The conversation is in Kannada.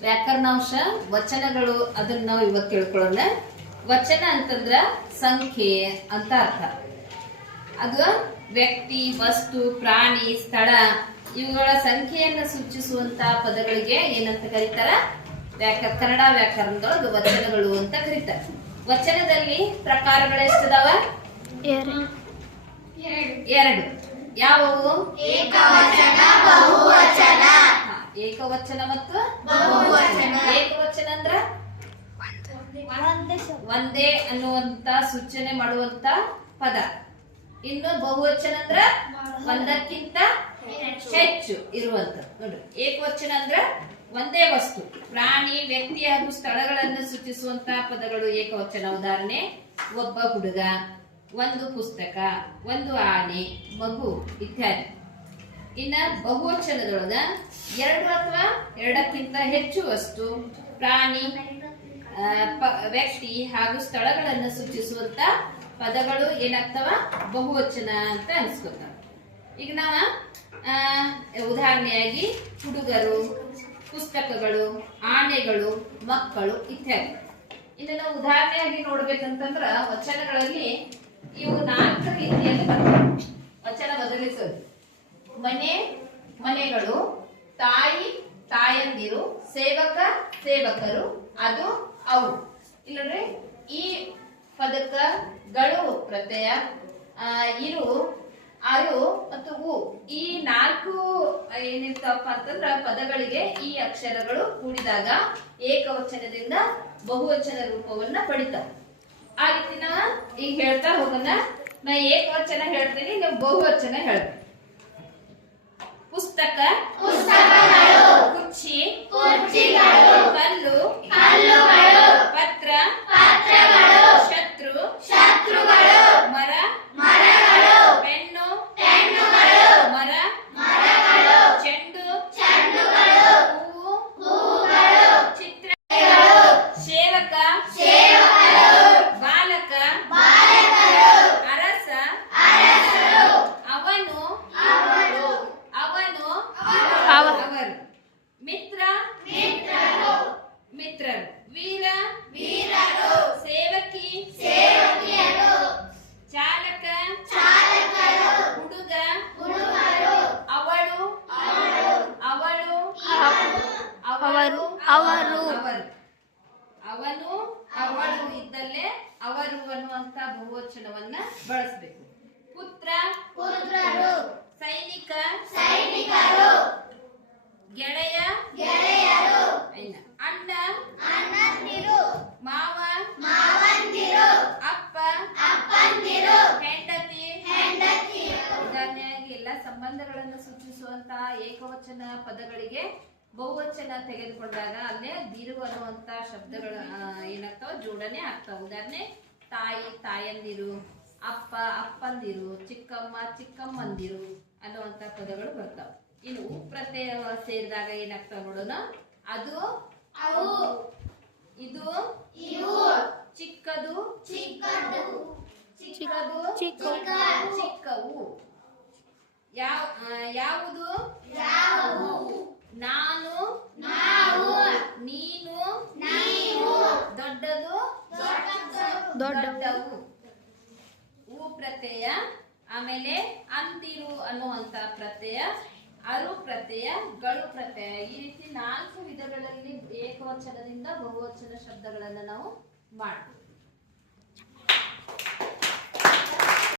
ವ್ಯಾಕರಣಾಂಶ ವಚನಗಳು ಅದನ್ನ ನಾವು ಇವತ್ತು ತಿಳ್ಕೊಳ್ಳೋಣ. ವಚನ ಅಂತಂದ್ರ ಸಂಖ್ಯೆ ಅಂತ ಅರ್ಥ. ಅದು ವ್ಯಕ್ತಿ ವಸ್ತು ಪ್ರಾಣಿ ಸ್ಥಳ ಇವುಗಳ ಸಂಖ್ಯೆಯನ್ನು ಸೂಚಿಸುವಂತ ಪದಗಳಿಗೆ ಏನಂತ ಕರೀತಾರ? ವ್ಯಾಕ ಕನ್ನಡ ವ್ಯಾಕರಣದೊಳಗೆ ವಚನಗಳು ಅಂತ ಕರೀತಾರೆ. ವಚನದಲ್ಲಿ ಪ್ರಕಾರಗಳು ಎಷ್ಟದಾವ? ಎರಡು. ಯಾವುವು? ಹಾ, ಏಕವಚನ ಮತ್ತು ಬಹುವಚನ. ಏಕವಚನ ಅಂದ್ರ? ಒಂದೇ ಅನ್ನುವಂತ ಸೂಚನೆ ಮಾಡುವಂತ ಪದ. ಇನ್ನು ಬಹುವಚನ ಅಂದ್ರ ಒಂದಕ್ಕಿಂತ ಹೆಚ್ಚು ಇರುವಂತ. ನೋಡ್ರಿ ಏಕವಚನ ಅಂದ್ರ ಒಂದೇ ವಸ್ತು. ಪ್ರಾಣಿ ವ್ಯಕ್ತಿ ಹಾಗೂ ಸ್ಥಳಗಳನ್ನು ಸೂಚಿಸುವಂತ ಪದಗಳು ಏಕವಚನ. ಉದಾಹರಣೆ ಒಬ್ಬ ಹುಡುಗ ಒಂದು ಪುಸ್ತಕ ಒಂದು ಆನೆ ಮಗು ಇತ್ಯಾದಿ. ಇನ್ನ ಬಹುವಚನದೊಳಗ ಎರಡು ಅಥವಾ ಎರಡಕ್ಕಿಂತ ಹೆಚ್ಚು ವಸ್ತು, ಪ್ರಾಣಿ ವ್ಯಕ್ತಿ ಹಾಗೂ ಸ್ಥಳಗಳನ್ನು ಸೂಚಿಸುವಂತ ಪದಗಳು ಏನಾಗ್ತಾವ? ಬಹುವಚನ ಅಂತ ಅನ್ಸ್ಕೊತಾವ ಈಗ ನಾವ ಉದಾಹರಣೆಯಾಗಿ ಹುಡುಗರು, ಪುಸ್ತಕಗಳು, ಆನೆಗಳು, ಮಕ್ಕಳು ಇತ್ಯಾದಿ. ಇನ್ನು ನಾವು ಉದಾಹರಣೆಯಾಗಿ ನೋಡ್ಬೇಕಂತಂದ್ರ ವಚನಗಳಲ್ಲಿ ಇವು ನಾಲ್ಕು ರೀತಿಯಲ್ಲಿ ಬರ್ತವೆ. ವಚನ ಬದಲಿಸೋದು. ಮನೆ ಮನೆಗಳು, ತಾಯಿ, ತಾಯಂದಿರು, ಸೇವಕ, ಸೇವಕರು, ಅದು ಅವು. ಇಲ್ಲಂದ್ರೆ ಈ ಪದಕ ಗಳು ಪ್ರತ್ಯಯ ಇರು, ಅರು ಮತ್ತು ಉ. ಈ ನಾಲ್ಕು ಏನಿರ್ತಾವಪ್ಪ ಅಂತಂದ್ರ ಪದಗಳಿಗೆ ಈ ಅಕ್ಷರಗಳು ಕೂಡಿದಾಗ ಏಕವಚನದಿಂದ ಬಹುವಚನ ರೂಪವನ್ನ ಪಡಿತಾವ. ಆ ರೀತಿ ನಾ ಈಗ ಹೇಳ್ತಾ ಹೋಗೋಣ. ನಾ ಏಕವಚನ ಹೇಳ್ತೀನಿ ನೀವು ಬಹುವಚನ ಹೇಳ್ಬೇಕು ಪುಸ್ತಕ ಕುರ್ಚಿ ಕಲ್ಲು ಪತ್ರ ಶತ್ರು ಮರ ಪೆನ್ನು ಮರ ಚೆಂಡು ಹೂವು ಚಿತ್ರ ಸೇವಕ ಬಾಲಕ ಅರಸ ಅವನು ಅವನು ಅವರು ಮಿತ್ರ ಮಿತ್ರರು ವೀರ ಸೇವಕಿ ಚಾಲಕ ಹುಡುಗ ಅವಳು ಅವಳು ಅವರು. ಅವನು ಅವಳು ಇದ್ದಲ್ಲೇ ಅವರು ಅನ್ನುವಂತ ಬಹುವಚನವನ್ನ ಬಳಸಬೇಕು. ಪುತ್ರ ಪುತ್ರರು. ಸೈನಿಕ ಸೈನಿಕರು. ಗೆಳೆಯ ಗೆಳೆಯರು. ಅಣ್ಣ ಮಾವ ಅಪ್ಪ ಹೆಂಡತಿ. ಹೆಂಡತಿ. ಉದಾಹರಣೆಯಾಗಿ ಎಲ್ಲ ಸಂಬಂಧಗಳನ್ನು ಸೂಚಿಸುವಂತಹ ಏಕವಚನ ಪದಗಳಿಗೆ ಬಹುವಚನ ತೆಗೆದುಕೊಂಡಾಗ ಅಲ್ಲೇ ದೀರ್ಘ ಅನ್ನುವಂತ ಶಬ್ದಗಳು ಏನಾಗ್ತಾವ? ಜೋಡಣೆ ಆಗ್ತಾವ. ಉದಾಹರಣೆ ತಾಯಿ ತಾಯಂದಿರು ಅಪ್ಪ ಅಪ್ಪಂದಿರು ಚಿಕ್ಕಮ್ಮ ಚಿಕ್ಕಮ್ಮಂದಿರು ಅನ್ನುವಂತ ಪದಗಳು ಬರ್ತಾವ. ಇನ್ನು ಉಪ್ರತ್ಯಯ ಪ್ರತ್ಯಯ ಸೇರಿದಾಗ ಏನಾಗ್ತಾವ ನೋಡೋಣ? ಅದು ಇದು ಚಿಕ್ಕದು ಚಿಕ್ಕದು. ಚಿಕ್ಕ- ಚಿಕ್ಕವು. ಯಾವ ಯಾವುದು? ಯಾವುದು? ನಾನು ನೀನು ದೊಡ್ಡದು ದೊಡ್ಡವು ಹೂ ಪ್ರತ್ಯಯ ಆಮೇಲೆ ಅಂತಿರು ಅನ್ನುವಂತ ಪ್ರತ್ಯಯ ಅರು ಪ್ರತ್ಯಯ ಗಳು ಪ್ರತ್ಯಯ. ಈ ರೀತಿ ನಾಲ್ಕು ವಿಧಗಳಲ್ಲಿ ಏಕವಚನದಿಂದ ಬಹುವಚನ ಶಬ್ದಗಳನ್ನ ನಾವು ಮಾಡ್ತೀವಿ